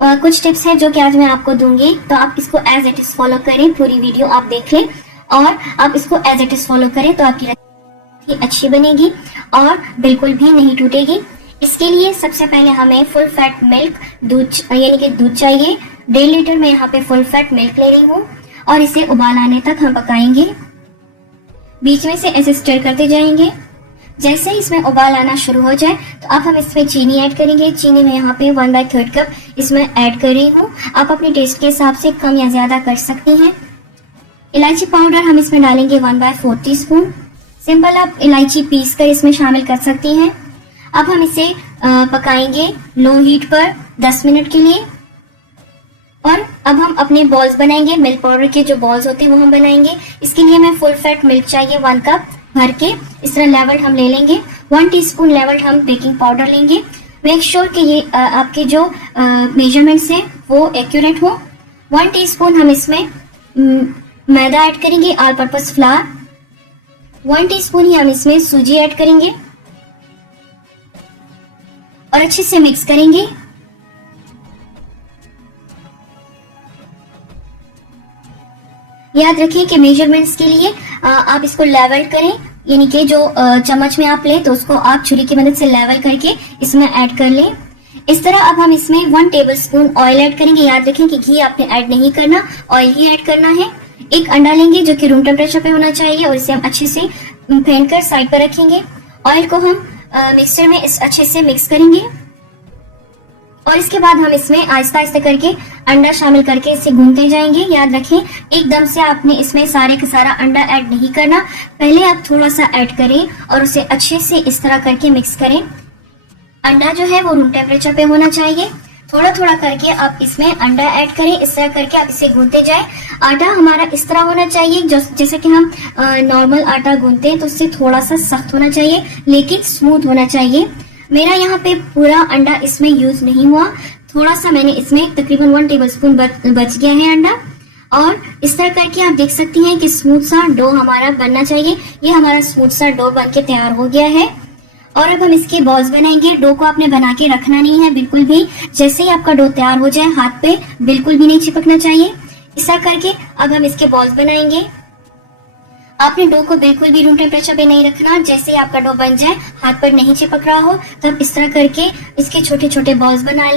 कुछ टिप्स हैं जो कि आज मैं आपको दूंगी, तो आप इसको एज इट इज फॉलो करें। पूरी वीडियो आप देख लें और आप इसको एज इट इज फॉलो करें तो आपकी रेसिपी अच्छी बनेगी और बिल्कुल भी नहीं टूटेगी। इसके लिए सबसे पहले हमें फुल फैट मिल्क दूध यानी कि दूध चाहिए। 1.5 लीटर में यहाँ पे फुल फैट मिल्क ले रही हूँ और इसे उबाल आने तक हम पकाएंगे। बीच में से ऐसे स्टर करते जाएंगे। जैसे ही इसमें उबाल आना शुरू हो जाए तो अब हम इसमें चीनी ऐड करेंगे। चीनी में यहाँ पे 1/3 कप इसमें ऐड कर रही हूँ। आप अपने टेस्ट के हिसाब से कम या ज्यादा कर सकती हैं। इलायची पाउडर हम इसमें डालेंगे 1/4 टीस्पून। सिंपल आप इलायची पीस कर इसमें शामिल कर सकती हैं। अब हम इसे पकाएंगे लो हीट पर 10 मिनट के लिए। और अब हम अपने बॉल्स बनाएंगे। मिल्क पाउडर के जो बॉल्स होते हैं वो हम बनाएंगे। इसके लिए हमें फुल फैट मिल्क चाहिए 1 कप भर के। इस तरह लेवल हम ले लेंगे। 1 टीस्पून लेवल हम बेकिंग पाउडर लेंगे। मेक श्योर कि ये आपके जो मेजरमेंट्स है वो एक्यूरेट हो। 1 टीस्पून हम इसमें मैदा ऐड करेंगे, ऑल पर्पस फ्लावर। 1 टीस्पून ही हम इसमें सूजी ऐड करेंगे और अच्छे से मिक्स करेंगे। याद रखें कि मेजरमेंट्स के लिए आप इसको लेवल करें, यानी कि जो चम्मच में आप लें तो उसको आप छुरी की मदद से लेवल करके इसमें ऐड कर लें। इस तरह अब हम इसमें 1 टेबलस्पून ऑयल ऐड करेंगे। याद रखें कि घी आपने ऐड नहीं करना, ऑयल ही ऐड करना है। एक अंडा लेंगे जो कि रूम टेम्परेचर पे होना चाहिए और इसे हम अच्छे से फेंट कर साइड पर रखेंगे। ऑयल को हम मिक्सचर में अच्छे से मिक्स करेंगे और इसके बाद हम इसमें आहिस्ता आहिस्ता करके अंडा शामिल करके इसे गूंथते जाएंगे। याद रखें एकदम से आपने इसमें सारे का सारा अंडा ऐड नहीं करना, पहले आप थोड़ा सा ऐड करें और उसे अच्छे से इस तरह करके मिक्स करें। अंडा जो है वो रूम टेम्परेचर पे होना चाहिए। थोड़ा थोड़ा करके आप इसमें अंडा ऐड करें। इस तरह करके आप इसे गूंथते जाएं। आटा हमारा इस तरह होना चाहिए जैसे कि हम नॉर्मल आटा गूंथते हैं तो उससे थोड़ा सा सख्त होना चाहिए लेकिन स्मूथ होना चाहिए। मेरा यहाँ पे पूरा अंडा इसमें यूज नहीं हुआ, थोड़ा सा मैंने इसमें तकरीबन 1 टेबलस्पून बच गया है अंडा। और इस तरह करके आप देख सकती हैं कि स्मूथ सा डो हमारा बनना चाहिए। ये हमारा स्मूथ सा डो बन के तैयार हो गया है और अब हम इसके बॉल्स बनाएंगे। डो को आपने बना के रखना नहीं है बिल्कुल भी। जैसे ही आपका डो तैयार हो जाए हाथ पे बिल्कुल भी नहीं चिपकना चाहिए। इस तरह करके अब हम इसके बॉल्स बनाएंगे। आपने डो को बिल्कुल भी रूम टेम्परेचर पे नहीं रखना। जैसे ही आपका डो बन जाए हाथ पर नहीं चिपक रहा हो तब इस तरह करके इसके छोटे छोटे बॉल्स बना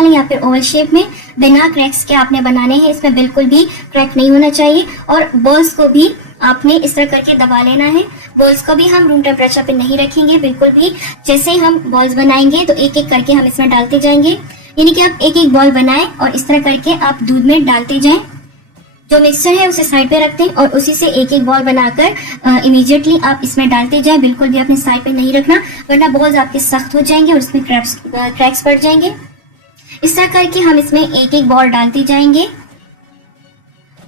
लें या फिर ओवल शेप में। बिना क्रैक्स के आपने बनाने हैं, इसमें बिल्कुल भी क्रैक नहीं होना चाहिए। और बॉल्स को भी आपने इस तरह करके दबा लेना है। बॉल्स को भी हम रूम टेम्परेचर पे नहीं रखेंगे बिल्कुल भी। जैसे ही हम बॉल्स बनाएंगे तो एक एक करके हम इसमें डालते जाएंगे, यानी कि आप एक एक बॉल बनाएं और इस तरह करके आप दूध में डालते जाएं। जो मिक्सचर है उसे साइड पे रखते हैं और उसी से एक एक बॉल बनाकर इमीडिएटली आप इसमें डालते जाएं। बिल्कुल भी अपने साइड पे नहीं रखना वरना बॉल्स आपके सख्त हो जाएंगे और इसमें क्रैक्स पड़ जाएंगे। इस तरह करके हम इसमें एक एक बॉल डालते जाएंगे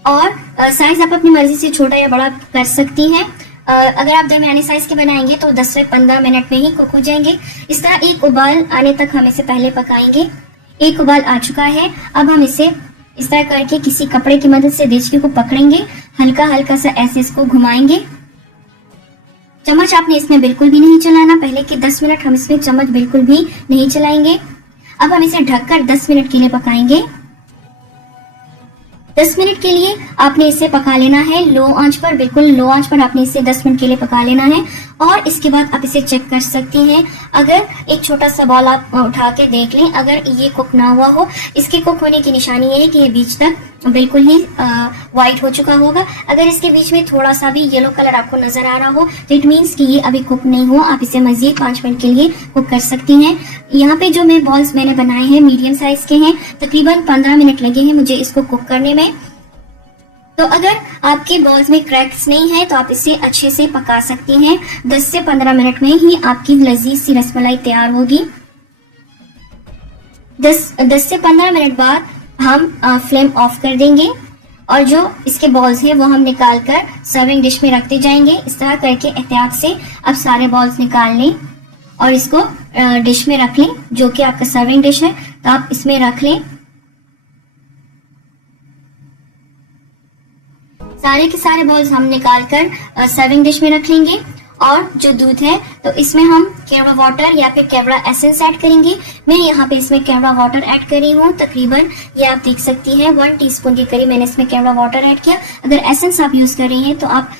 और साइज आप अपनी मर्जी से छोटा या बड़ा कर सकती हैं। अगर आप दरमियाने साइज के बनाएंगे तो 10 से 15 मिनट में ही कुक हो जाएंगे। इस तरह एक उबाल आने तक हम इसे पहले पकाएंगे। एक उबाल आ चुका है। अब हम इसे इस तरह करके किसी कपड़े की मदद से डेचकी को पकड़ेंगे, हल्का हल्का सा ऐसे इसको घुमाएंगे। चम्मच आपने इसमें बिल्कुल भी नहीं चलाना। पहले के 10 मिनट हम इसमें चम्मच बिल्कुल भी नहीं चलाएंगे। अब हम इसे ढककर 10 मिनट के लिए पकाएंगे। 10 मिनट के लिए आपने इसे पका लेना है लो आंच पर, बिल्कुल लो आंच पर आपने इसे 10 मिनट के लिए पका लेना है। और इसके बाद आप इसे चेक कर सकती हैं। अगर एक छोटा सा बॉल आप उठा के देख लें, अगर ये कुक ना हुआ हो, इसके कुक होने की निशानी ये है कि ये बीच तक बिल्कुल ही व्हाइट हो चुका होगा। अगर इसके बीच में थोड़ा सा भी येलो कलर आपको नजर आ रहा हो तो इट मीन्स कि ये अभी कुक नहीं हुआ। आप इसे मजीद 5 मिनट के लिए कुक कर सकती हैं। यहाँ पे जो मैं बॉल्स मैंने बनाए हैं मीडियम साइज के हैं। तकरीबन 15 मिनट लगे हैं मुझे इसको कुक करने में। तो अगर आपके बॉल्स में क्रैक्स नहीं है तो आप इसे अच्छे से पका सकती हैं। 10 से 15 मिनट में ही आपकी लजीज सी रसमलाई तैयार होगी। 10 से 15 मिनट बाद हम फ्लेम ऑफ कर देंगे और जो इसके बॉल्स हैं वो हम निकाल कर सर्विंग डिश में रखते जाएंगे। इस तरह करके एहतियात से अब सारे बॉल्स निकाल लें और इसको डिश में रख लें, जो कि आपका सर्विंग डिश है तो आप इसमें रख लें। सारे के सारे बॉल्स हम निकाल कर सर्विंग डिश में रख लेंगे और जो दूध है तो इसमें हम केवड़ा वाटर या फिर केवड़ा एसेंस ऐड करेंगे। मैं यहाँ पे इसमें केवड़ा वाटर ऐड कर रही हूँ। तकरीबन ये आप देख सकती हैं 1 टीस्पून के करीब मैंने इसमें केवड़ा वाटर ऐड किया। अगर एसेंस आप यूज कर रही हैं तो आप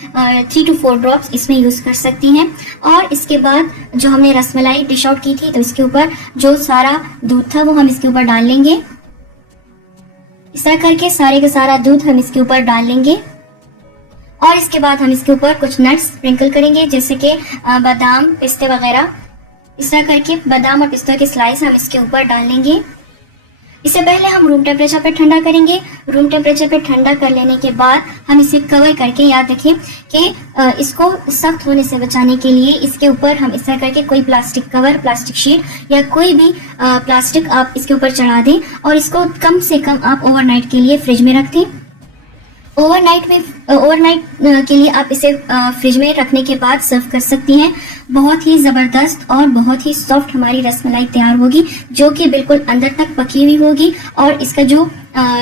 3 to 4 ड्रॉप्स इसमें यूज कर सकती हैं। और इसके बाद जो हमने रसमलाई डिश आउट की थी तो इसके ऊपर जो सारा दूध था वो हम इसके ऊपर डाल लेंगे। इस तरह करके सारे का सारा दूध हम इसके ऊपर डाल लेंगे और इसके बाद हम इसके ऊपर कुछ नट्स स्प्रिंकल करेंगे, जैसे कि बादाम, पिस्ते वगैरह। इस तरह करके बादाम और पिस्तों के स्लाइस हम इसके ऊपर डाल लेंगे। इससे पहले हम रूम टेम्परेचर पे ठंडा करेंगे। रूम टेम्परेचर पे ठंडा कर लेने के बाद हम इसे कवर करके, याद रखें कि इसको सख्त होने से बचाने के लिए इसके ऊपर हम इस तरह करके कोई प्लास्टिक कवर, प्लास्टिक शीट या कोई भी प्लास्टिक आप इसके ऊपर चढ़ा दें और इसको कम से कम आप ओवरनाइट के लिए फ्रिज में रख दें। ओवरनाइट के लिए आप इसे फ्रिज में रखने के बाद सर्व कर सकती हैं। बहुत ही जबरदस्त और बहुत ही सॉफ्ट हमारी रसमलाई तैयार होगी, जो कि बिल्कुल अंदर तक पकी हुई होगी और इसका जो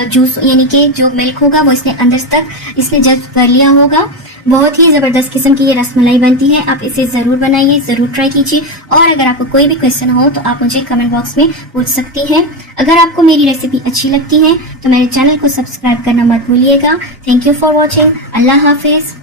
जूस यानी कि जो मिल्क होगा वो इसने अंदर तक इसने जज्ब कर लिया होगा। बहुत ही जबरदस्त किस्म की ये रसमलाई बनती है। आप इसे जरूर बनाइए, जरूर ट्राई कीजिए। और अगर आपको कोई भी क्वेश्चन हो तो आप मुझे कमेंट बॉक्स में पूछ सकती हैं। अगर आपको मेरी रेसिपी अच्छी लगती है तो मेरे चैनल को सब्सक्राइब करना मत भूलिएगा। Thank you for watching. Allah Hafiz.